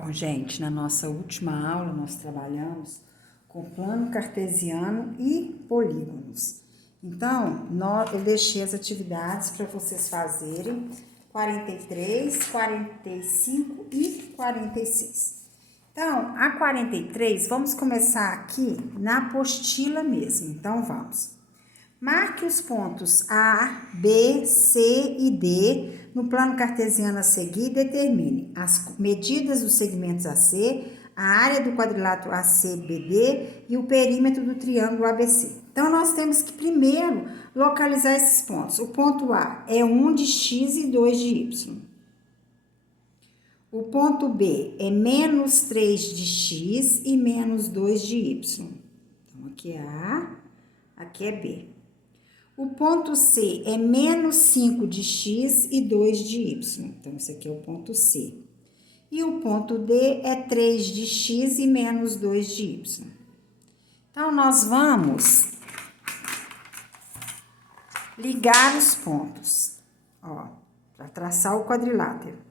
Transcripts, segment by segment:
Bom, gente, na nossa última aula nós trabalhamos com plano cartesiano e polígonos. Então, eu deixei as atividades para vocês fazerem 43, 45 e 46. Então, a 43, vamos começar aqui na apostila mesmo. Então, vamos. Marque os pontos A, B, C e D no plano cartesiano a seguir e determine as medidas dos segmentos AC, a área do quadrilátero ACBD e o perímetro do triângulo ABC. Então, nós temos que primeiro localizar esses pontos. O ponto A é 1 de x e 2 de y. O ponto B é menos 3 de x e menos 2 de y. Então, aqui é A, aqui é B. O ponto C é menos 5 de x e 2 de y. Então, esse aqui é o ponto C. E o ponto D é 3 de x e menos 2 de y. Então, nós vamos ligar os pontos, ó, para traçar o quadrilátero.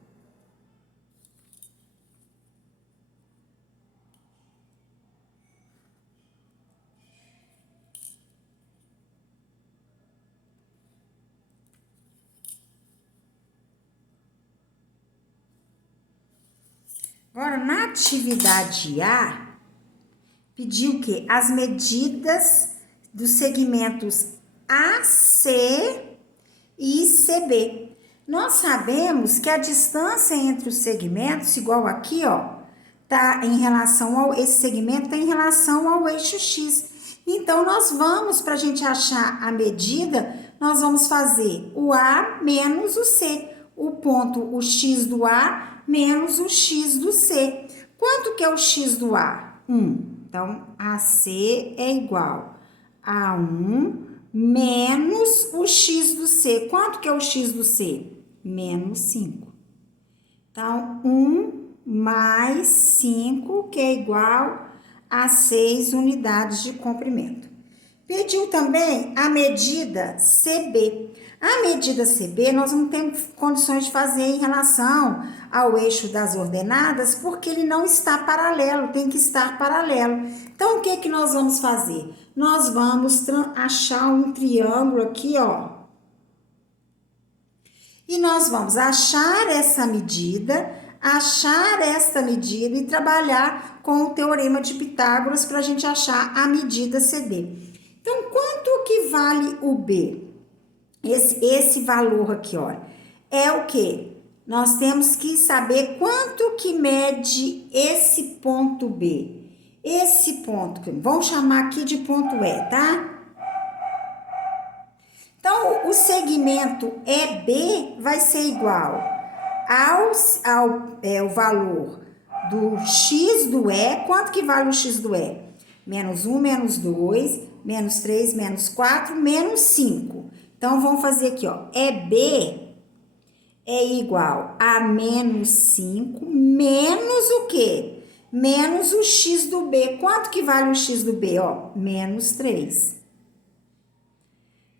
Agora, na atividade A, pediu o quê? As medidas dos segmentos AC e CB. Nós sabemos que a distância entre os segmentos, igual aqui, ó, tá em relação ao, esse segmento tá em relação ao eixo X. Então, nós vamos, para a gente achar a medida, nós vamos fazer o A menos o C. O ponto, o X do A menos o X do C. Quanto que é o X do A? 1. Então, AC é igual a 1 menos o X do C. Quanto que é o X do C? Menos 5. Então, 1 mais 5, que é igual a 6 unidades de comprimento. Pediu também a medida CB. A medida CB nós não temos condições de fazer em relação ao eixo das ordenadas, porque ele não está paralelo, tem que estar paralelo. Então, o que que nós vamos fazer? Nós vamos achar um triângulo aqui, ó. E nós vamos achar essa medida e trabalhar com o teorema de Pitágoras para a gente achar a medida CD. Então, quanto que vale o B? Esse valor aqui, olha, é o que? Nós temos que saber quanto que mede esse ponto B. Esse ponto, vamos chamar aqui de ponto E, tá? Então, o segmento EB vai ser igual ao valor do X do E. Quanto que vale o X do E? Menos 1, menos 2, menos 3, menos 4, menos 5. Então, vamos fazer aqui, ó. EB é igual a menos 5, menos o quê? Menos o X do B. Quanto que vale o X do B? Ó, menos 3.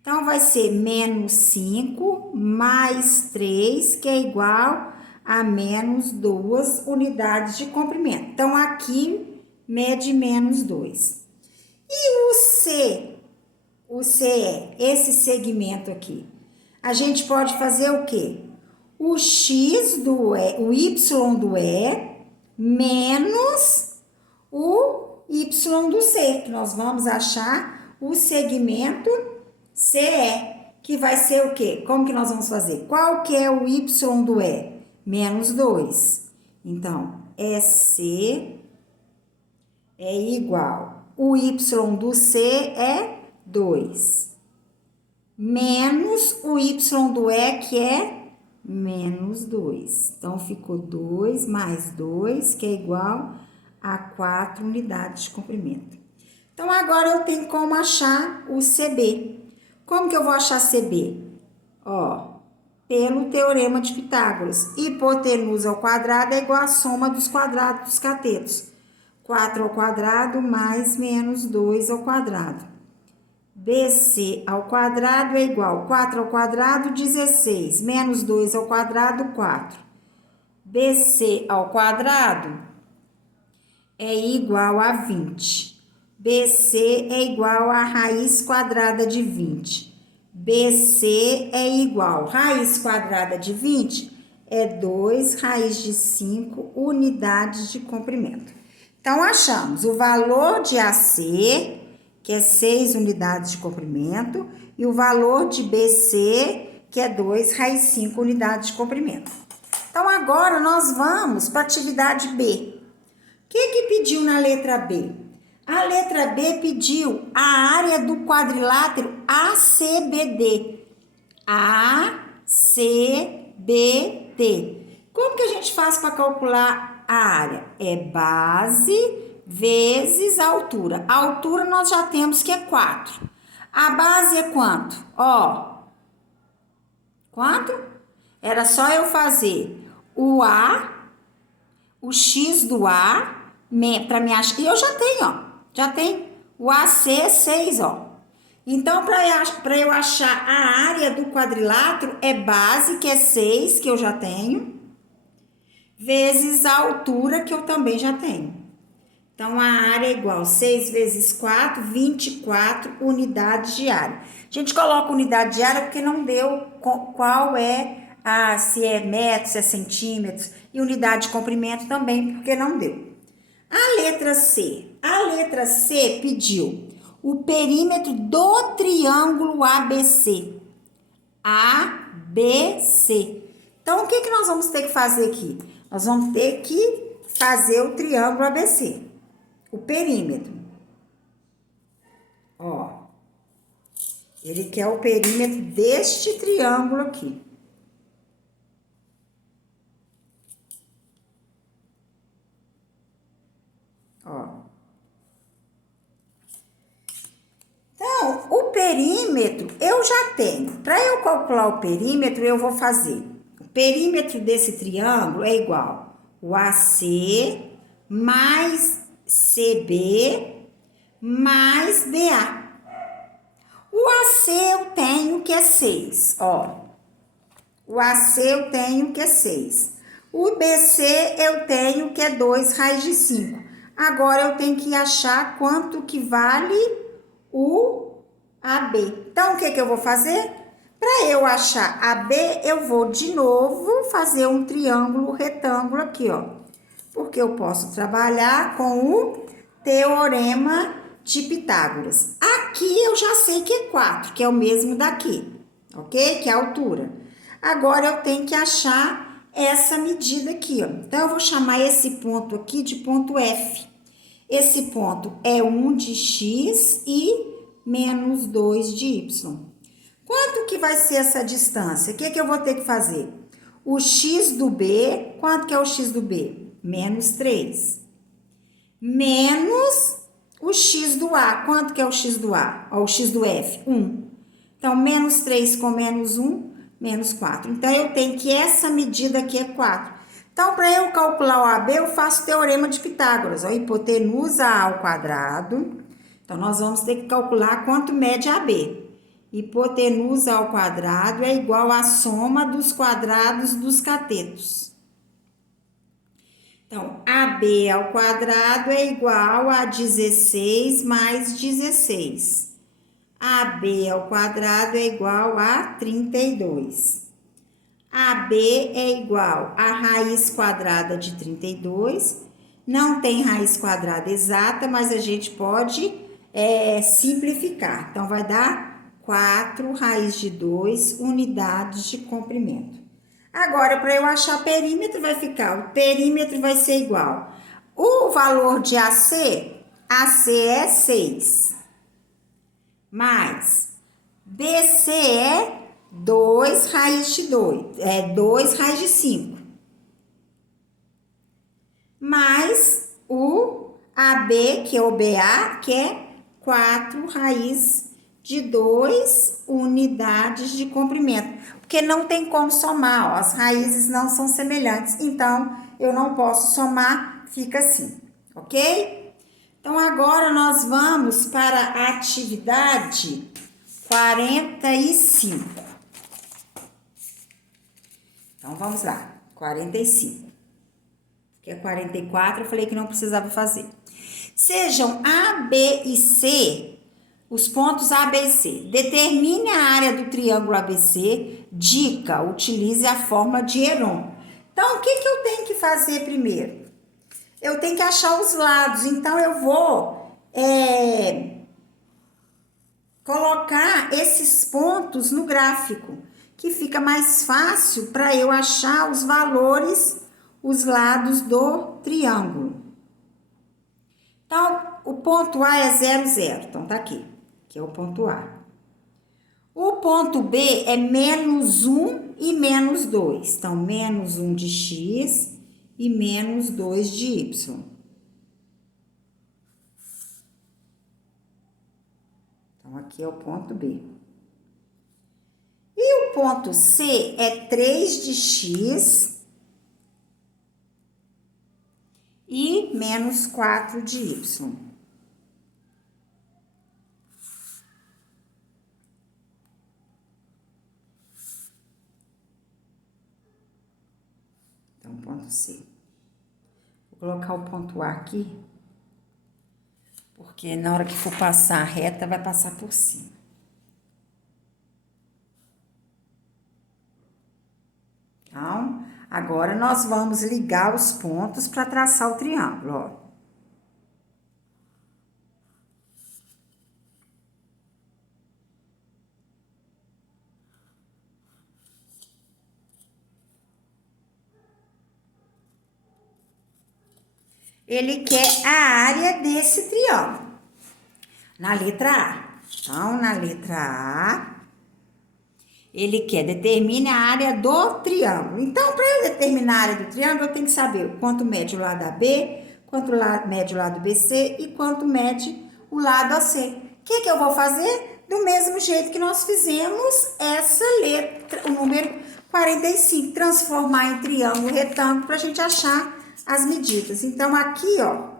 Então, vai ser menos 5 mais 3, que é igual a menos 2 unidades de comprimento. Então, aqui mede menos 2. E o C? O C é esse segmento aqui. A gente pode fazer o quê? O X do E, o Y do E, menos o Y do C, que nós vamos achar o segmento CE, que vai ser o quê? Como que nós vamos fazer? Qual que é o Y do E? Menos 2. Então, EC é igual. O Y do C é 2. Menos o Y do E, que é menos 2. Então, ficou 2 mais 2, que é igual a 4 unidades de comprimento. Então, agora eu tenho como achar o CB. Como que eu vou achar CB? Ó, pelo teorema de Pitágoras. Hipotenusa ao quadrado é igual à soma dos quadrados dos catetos. 4 ao quadrado mais menos 2 ao quadrado. BC ao quadrado é igual a 4 ao quadrado, 16, menos 2 ao quadrado, 4. BC ao quadrado é igual a 20. BC é igual a raiz quadrada de 20. BC é igual, raiz quadrada de 20 é 2 raiz de 5 unidades de comprimento. Então, achamos o valor de AC, que é 6 unidades de comprimento, e o valor de BC, que é 2 raiz de 5 unidades de comprimento. Então, agora nós vamos para a atividade B. O que pediu na letra B? A letra B pediu a área do quadrilátero ACBD. ACBD. Como que a gente faz para calcular a área? É base vezes a altura. A altura nós já temos que é 4. A base é quanto? Ó, quanto? Era só eu fazer o A, o X do A, para me achar. E eu já tenho, ó. Já tem o AC 6, ó. Então, para eu achar a área do quadrilátero, é base, que é 6, que eu já tenho, vezes a altura, que eu também já tenho. Então, a área é igual a 6 vezes 4, 24 unidades de área. A gente coloca unidade de área porque não deu qual é se é metros, se é centímetros. E unidade de comprimento também, porque não deu. A letra C. A letra C pediu o perímetro do triângulo ABC. ABC. Então, o que nós vamos ter que fazer aqui? Nós vamos ter que fazer o triângulo ABC. O perímetro. Ó. Ele quer o perímetro deste triângulo aqui. Ó. Então, o perímetro eu já tenho. Para eu calcular o perímetro, eu vou fazer. O perímetro desse triângulo é igual o AC mais CB mais BA. O AC eu tenho que é 6, ó. O AC eu tenho que é 6. O BC eu tenho que é 2 raiz de 5. Agora eu tenho que achar quanto que vale o AB. Então, o que eu vou fazer? Para eu achar AB, eu vou de novo fazer um triângulo retângulo aqui, ó. Porque eu posso trabalhar com o teorema de Pitágoras. Aqui eu já sei que é 4, que é o mesmo daqui, ok? Que é a altura. Agora eu tenho que achar essa medida aqui, ó. Então, eu vou chamar esse ponto aqui de ponto F. Esse ponto é 1 de x e menos 2 de y. Quanto que vai ser essa distância? O que eu vou ter que fazer? O x do B, quanto que é o x do B? Menos 3. Menos o x do A. Quanto que é o x do A? Ó, o x do F, 1. Então, menos 3 com menos 1, menos 4. Então, eu tenho que essa medida aqui é 4. Então, para eu calcular o AB, eu faço o teorema de Pitágoras. Ó, hipotenusa A ao quadrado. Então, nós vamos ter que calcular quanto mede AB. Hipotenusa ao quadrado é igual à soma dos quadrados dos catetos. Então, AB ao quadrado é igual a 16 mais 16. AB ao quadrado é igual a 32. AB é igual a raiz quadrada de 32. Não tem raiz quadrada exata, mas a gente pode simplificar. Então, vai dar 4 raiz de 2 unidades de comprimento. Agora, para eu achar perímetro, vai ficar, o perímetro vai ser igual. O valor de AC é 6. Mais BC é 2 raiz de 2, 2 raiz de 5. Mais o AB, que é o BA, que é 4 raiz de 2 unidades de comprimento. Porque não tem como somar, ó, as raízes não são semelhantes. Então, eu não posso somar, fica assim, ok? Então, agora nós vamos para a atividade 45. Então, vamos lá, 45. que é 44, eu falei que não precisava fazer. Sejam A, B e C, os pontos A, B e C. Determine a área do triângulo ABC. Dica, utilize a forma de Heron. Então, o que eu tenho que fazer primeiro? Eu tenho que achar os lados, então eu vou colocar esses pontos no gráfico, que fica mais fácil para eu achar os valores, os lados do triângulo. Então, o ponto A é 0, 0. Então, tá aqui, que é o ponto A. O ponto B é menos 1 e menos 2. Então, menos 1 de x e menos 2 de y. Então, aqui é o ponto B. E o ponto C é 3 de x e menos 4 de y. Então, ponto C. Vou colocar o ponto A aqui, porque na hora que for passar a reta, vai passar por cima. Então, agora nós vamos ligar os pontos para traçar o triângulo, ó. Ele quer a área desse triângulo. Na letra A. Então, na letra A, ele quer determinar a área do triângulo. Então, para eu determinar a área do triângulo, eu tenho que saber o quanto mede o lado AB, quanto mede o lado BC e quanto mede o lado AC. O que eu vou fazer? Do mesmo jeito que nós fizemos essa letra, o número 45, transformar em triângulo retângulo para a gente achar as medidas. Então, aqui, ó,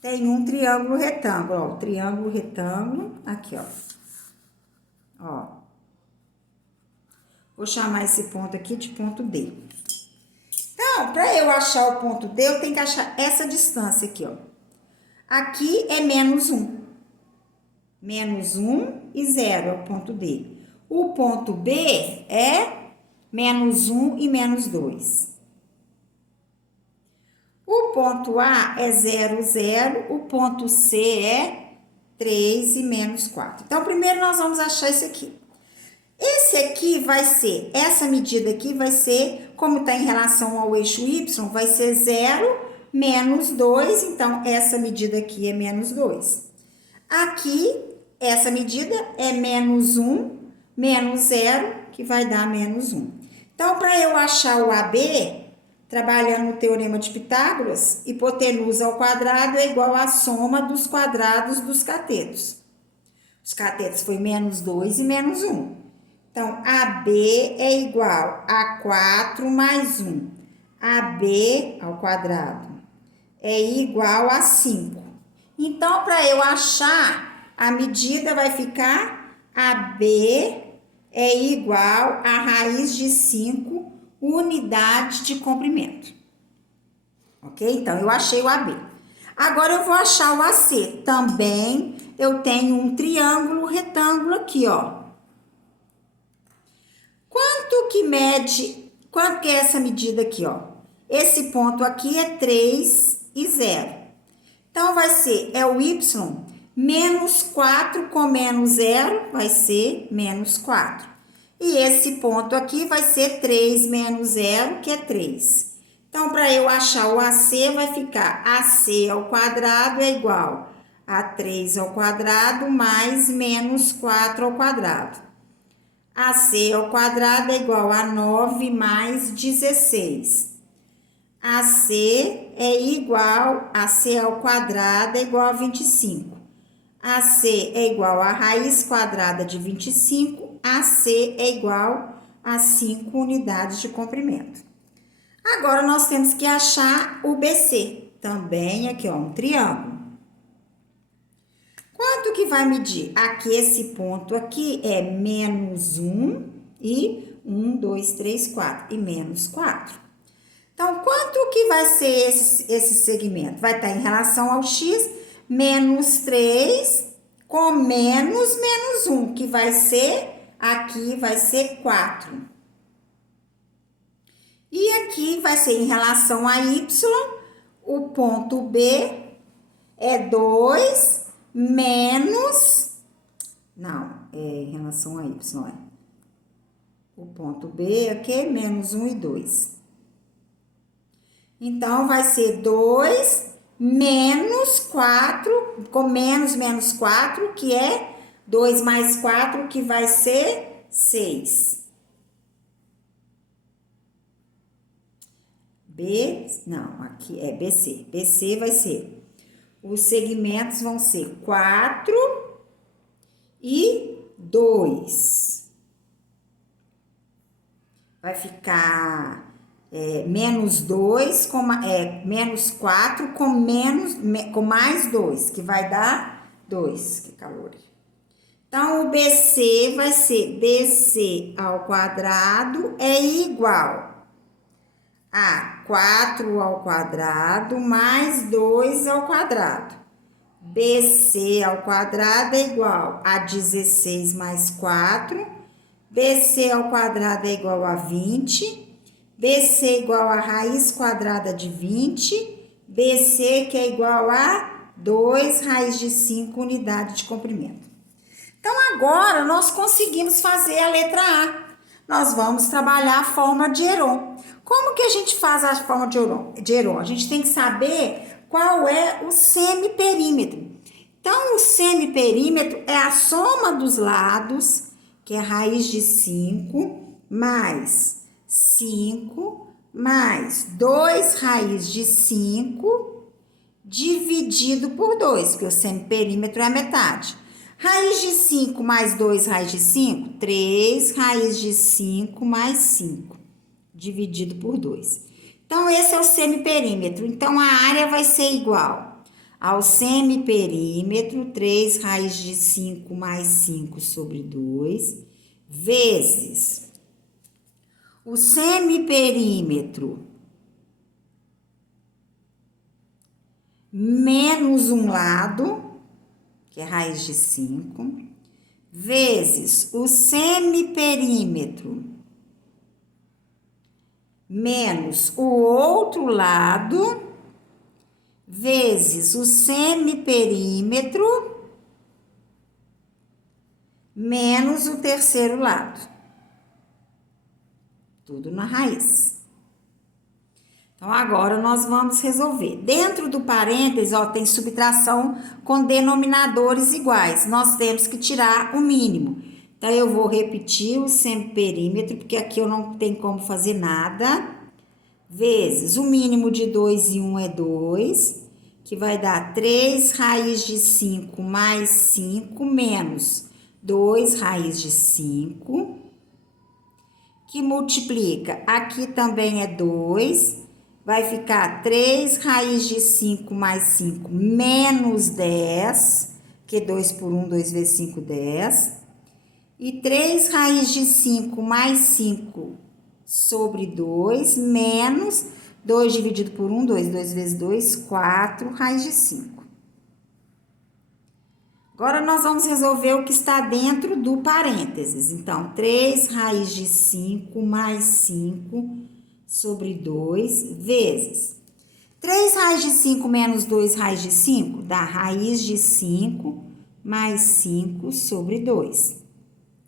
tem um triângulo retângulo, ó, triângulo retângulo, aqui, ó. Ó. Vou chamar esse ponto aqui de ponto D. Então, para eu achar o ponto D, eu tenho que achar essa distância aqui, ó. Aqui é menos 1. Menos 1 e 0 é o ponto D. O ponto B é menos 1 e menos 2. O ponto A é 0, 0. O ponto C é 3 e menos 4. Então, primeiro nós vamos achar esse aqui. Esse aqui vai ser, essa medida aqui vai ser, como está em relação ao eixo Y, vai ser 0 menos 2. Então, essa medida aqui é menos 2. Aqui, essa medida é menos 1, menos 0, que vai dar menos 1. Então, para eu achar o AB, trabalhando no teorema de Pitágoras, hipotenusa ao quadrado é igual à soma dos quadrados dos catetos. Os catetos foi menos 2 e menos 1. Então, AB é igual a 4 mais 1. AB ao quadrado é igual a 5. Então, para eu achar a medida, vai ficar AB é igual a raiz de 5 unidade de comprimento. Ok? Então, eu achei o AB. Agora, eu vou achar o AC. Também, eu tenho um triângulo retângulo aqui, ó. Quanto que é essa medida aqui, ó? Esse ponto aqui é 3 e 0. Então, vai ser, é o Y, menos 4 com menos 0, vai ser menos 4. E esse ponto aqui vai ser 3 menos 0, que é 3. Então, para eu achar o AC, vai ficar AC ao quadrado é igual a 3 ao quadrado mais menos 4 ao quadrado. AC ao quadrado é igual a 9 mais 16. AC é igual, AC ao quadrado é igual a 25. AC é igual a raiz quadrada de 25. AC é igual a 5 unidades de comprimento. Agora, nós temos que achar o BC. Também aqui, ó, um triângulo. Quanto que vai medir? Aqui, esse ponto aqui é menos 1 e 1, 2, 3, 4. E menos 4. Então, quanto que vai ser esse segmento? Vai estar em relação ao x, menos 3 com menos 1, que vai ser, aqui vai ser 4. E aqui vai ser em relação a y, o ponto B é 2 menos... Não, é em relação a y, é. O ponto B é o quê? Menos 1 e 2. Então, vai ser 2 menos 4, com menos 4, que é 2 mais 4, que vai ser 6. Não, aqui é BC. BC vai ser, os segmentos vão ser 4 e 2. Vai ficar menos 2, menos 4 com mais 2, que vai dar 2, que calor. Então, o BC vai ser BC ao quadrado é igual a 4 ao quadrado mais 2 ao quadrado. BC ao quadrado é igual a 16 mais 4. BC ao quadrado é igual a 20. BC é igual a raiz quadrada de 20. BC que é igual a 2 raiz de 5 unidade de comprimento. Então, agora, nós conseguimos fazer a letra A. Nós vamos trabalhar a forma de Heron. Como que a gente faz a forma de Heron? A gente tem que saber qual é o semiperímetro. Então, o semiperímetro é a soma dos lados, que é a raiz de 5, mais 5, mais 2 raiz de 5, dividido por 2, porque o semiperímetro é a metade. Raiz de 5 mais 2 raiz de 5, 3 raiz de 5 mais 5, dividido por 2. Então, esse é o semiperímetro. Então, a área vai ser igual ao semiperímetro, 3 raiz de 5 mais 5 sobre 2, vezes o semiperímetro menos um lado, que é raiz de 5, vezes o semiperímetro menos o outro lado, vezes o semiperímetro menos o terceiro lado. Tudo na raiz. Então, agora nós vamos resolver. Dentro do parênteses, ó, tem subtração com denominadores iguais. Nós temos que tirar o mínimo. Então, eu vou repetir o semiperímetro, porque aqui eu não tenho como fazer nada. Vezes o mínimo de 2 e 1 é 2, que vai dar 3 raiz de 5 mais 5 menos 2 raiz de 5, que multiplica. Aqui também é 2. Vai ficar 3 raiz de 5 mais 5 menos 10, que 2 por 1, 2 vezes 5, 10. E 3 raiz de 5 mais 5 sobre 2, menos 2 dividido por 1, 2, 2 vezes 2, 4 raiz de 5. Agora, nós vamos resolver o que está dentro do parênteses. Então, 3 raiz de 5 mais 5 sobre 2, vezes 3 raiz de 5 menos 2 raiz de 5, dá raiz de 5 mais 5 sobre 2,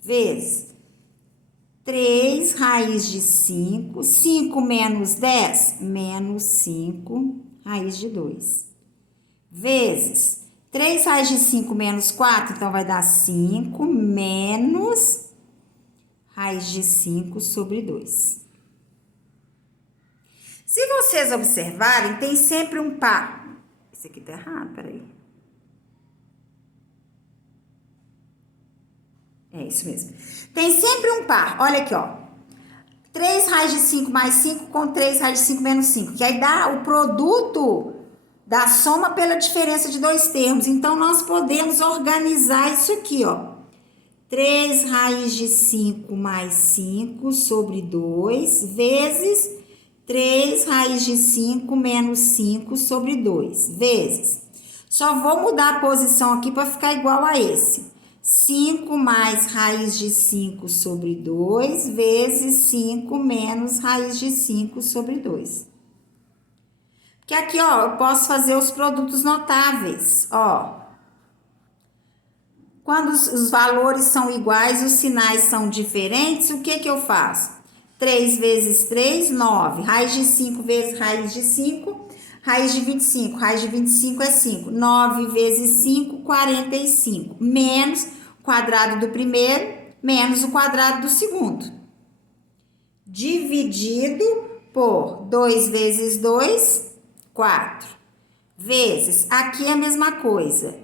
vezes 3 raiz de 5, 5 menos 10, menos 5 raiz de 2, vezes 3 raiz de 5 menos 4, então vai dar 5 menos raiz de 5 sobre 2. Se vocês observarem, tem sempre um par. Esse aqui tá errado, peraí. É isso mesmo. Tem sempre um par. Olha aqui, ó. 3 raiz de 5 mais 5 com 3 raiz de 5 menos 5. Que aí dá o produto da soma pela diferença de dois termos. Então, nós podemos organizar isso aqui, ó. 3 raiz de 5 mais 5 sobre 2 vezes 3 raiz de 5 menos 5 sobre 2, vezes. Só vou mudar a posição aqui para ficar igual a esse. 5 mais raiz de 5 sobre 2, vezes 5 menos raiz de 5 sobre 2. Porque aqui, ó, eu posso fazer os produtos notáveis, ó. Quando os valores são iguais, os sinais são diferentes, o que eu faço? 3 vezes 3, 9. Raiz de 5 vezes raiz de 5, raiz de 25. Raiz de 25 é 5. 9 vezes 5, 45. Menos o quadrado do primeiro, menos o quadrado do segundo. Dividido por 2 vezes 2, 4. Vezes, aqui é a mesma coisa.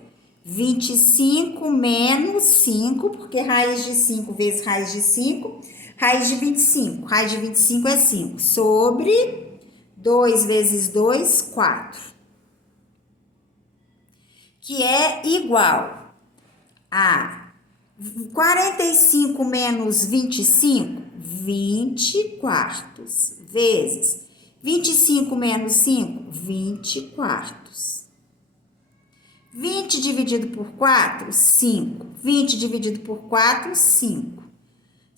25 menos 5, porque raiz de 5 vezes raiz de 5, raiz de 25. Raiz de 25 é 5. Sobre 2 vezes 2, 4. Que é igual a 45 menos 25, 20 quartos. Vezes 25 menos 5, 20 quartos. 20 dividido por 4, 5. 20 dividido por 4, 5.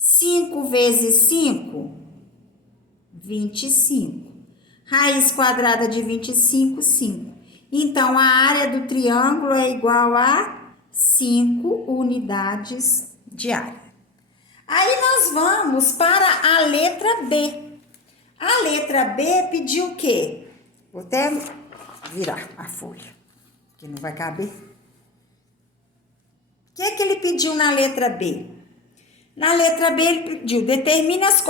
5 vezes 5, 25. Raiz quadrada de 25, 5. Então, a área do triângulo é igual a 5 unidades de área. Aí, nós vamos para a letra B. A letra B pediu o quê? Vou até virar a folha, que não vai caber. O que é que ele pediu na letra B? Na letra B, ele pediu, determine as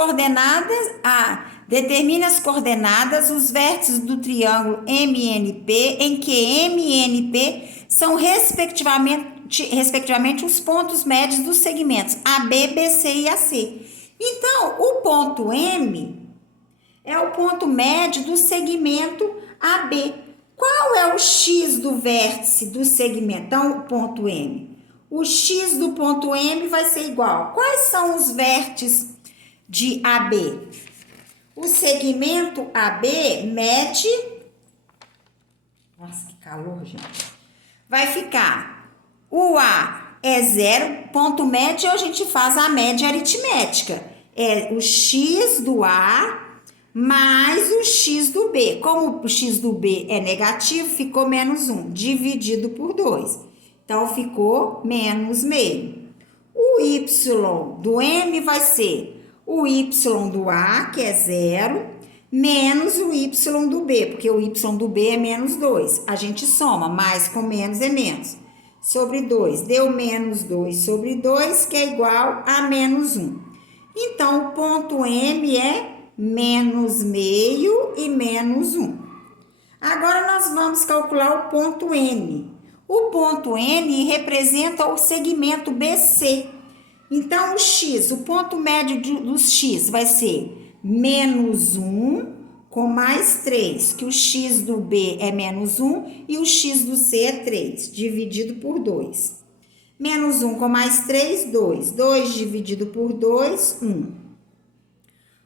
coordenadas, os vértices do triângulo MNP, em que MNP são respectivamente os pontos médios dos segmentos AB, BC e AC. Então, o ponto M é o ponto médio do segmento AB. Qual é o X do vértice do segmento? Então, o ponto M. O X do ponto M vai ser igual. Quais são os vértices de AB? O segmento AB mede... Nossa, que calor, gente. Vai ficar... O A é 0, ponto médio, a gente faz a média aritmética. É o X do A mais o X do B. Como o X do B é negativo, ficou menos 1, dividido por 2. Então, ficou menos meio. O Y do M vai ser o Y do A, que é 0, menos o Y do B, porque o Y do B é menos 2. A gente soma, mais com menos é menos. Sobre 2, deu menos 2 sobre 2, que é igual a menos 1. Então, o ponto M é menos meio e menos 1. Agora, nós vamos calcular o ponto N. O ponto N representa o segmento BC. Então, o X, o ponto médio dos X vai ser menos 1 com mais 3, que o X do B é menos 1 e o X do C é 3, dividido por 2. Menos 1 com mais 3, 2. 2 dividido por 2, 1.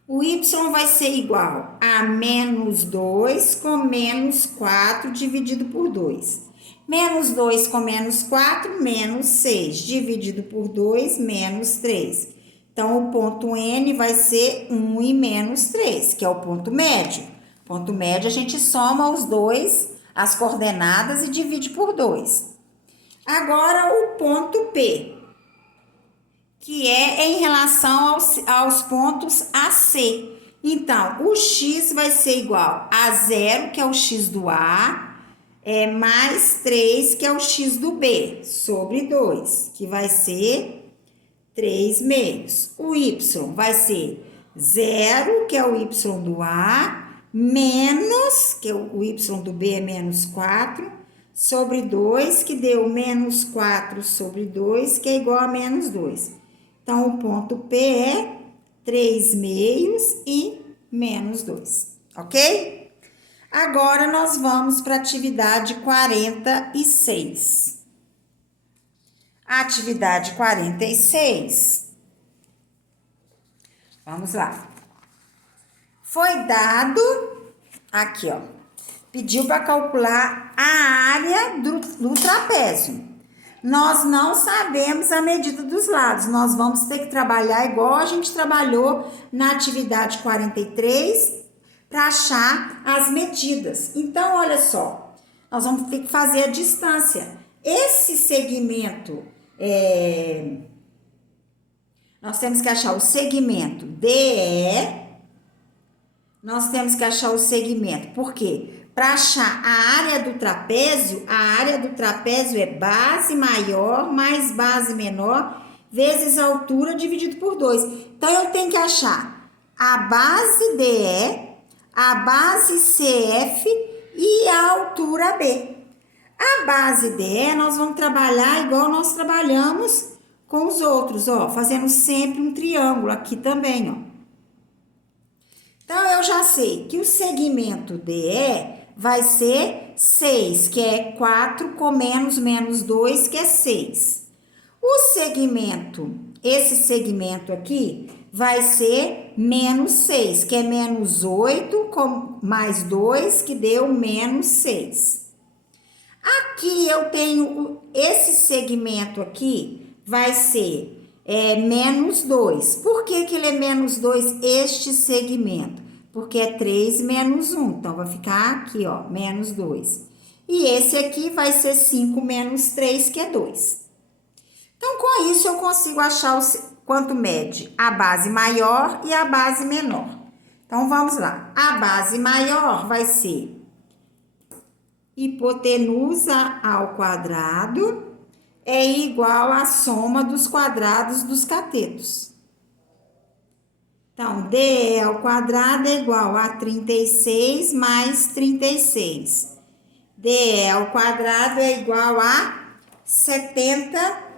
O Y vai ser igual a menos 2 com menos 4 dividido por 2. Menos 2 com menos 4, menos 6, dividido por 2, menos 3. Então, o ponto N vai ser 1 e menos 3, que é o ponto médio. Ponto médio, a gente soma os dois, as coordenadas, e divide por 2. Agora, o ponto P, que é em relação aos pontos AC. Então, o X vai ser igual a 0, que é o X do A, mais 3, que é o X do B, sobre 2, que vai ser 3 meios. O Y vai ser 0, que é o Y do A, menos, que o Y do B é menos 4, sobre 2, que deu menos 4 sobre 2, que é igual a menos 2. Então, o ponto P é 3 meios e menos 2, ok? Agora, nós vamos para a atividade 46. A atividade 46, vamos lá. Foi dado, aqui ó, pediu para calcular a área do trapézio. Nós não sabemos a medida dos lados, nós vamos ter que trabalhar igual a gente trabalhou na atividade 43 para achar as medidas. Então, olha só, nós vamos ter que fazer a distância. Esse segmento, nós temos que achar o segmento DE, nós temos que achar o segmento, por quê? Para achar a área do trapézio é base maior mais base menor vezes a altura dividido por 2. Então, eu tenho que achar a base DE, a base CF e a altura B. A base DE nós vamos trabalhar igual nós trabalhamos com os outros, ó, fazendo sempre um triângulo aqui também, ó. Então, eu já sei que o segmento DE vai ser 6, que é 4 com menos 2, que é 6. O segmento, esse segmento aqui, vai ser menos 6, que é menos 8 com mais 2, que deu menos 6. Aqui eu tenho esse segmento aqui, vai ser menos 2. Por que ele é menos 2, este segmento? Porque é 3 menos 1, então vai ficar aqui, ó, menos 2. E esse aqui vai ser 5 menos 3, que é 2. Então, com isso, eu consigo achar quanto mede a base maior e a base menor. Então, vamos lá. A base maior vai ser hipotenusa ao quadrado é igual à soma dos quadrados dos catetos. Então, DE ao quadrado é igual a 36 mais 36. DE ao quadrado é igual a 76.